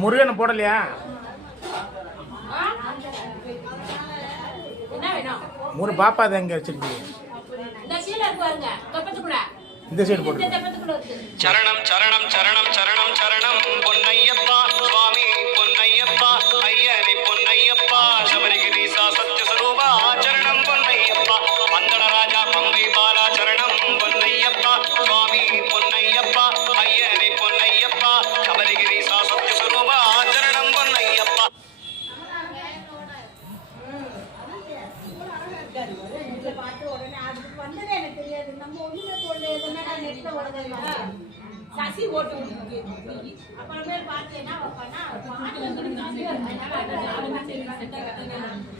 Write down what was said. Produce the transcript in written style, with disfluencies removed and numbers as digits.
முருகனை போடலையா? மூணு பாப்பா அதை எங்க வச்சிருக்கீங்க? இந்த சைடு போட்டு. சரணம் சரணம் சரணம் சரணம் சரணம் பொன்னையப்பா சுவாமி பொன்னையப்பா ஐயனி பொன்னையப்பா சபரிகிரீசா சத்யஸ்வரூபா சரணம் பொன்னையப்பா மந்தனராஜா பம்பை பாலா சரணம் பொன்னையப்பா சுவாமி பொன்னையப்பா ஐயனி பொன்னையப்பா சபரிகிரீசா சத்யஸ்வரூபா சரணம் பொன்னையப்பா. சசி ஓட்டு அப்புறமே பார்த்தேன்னா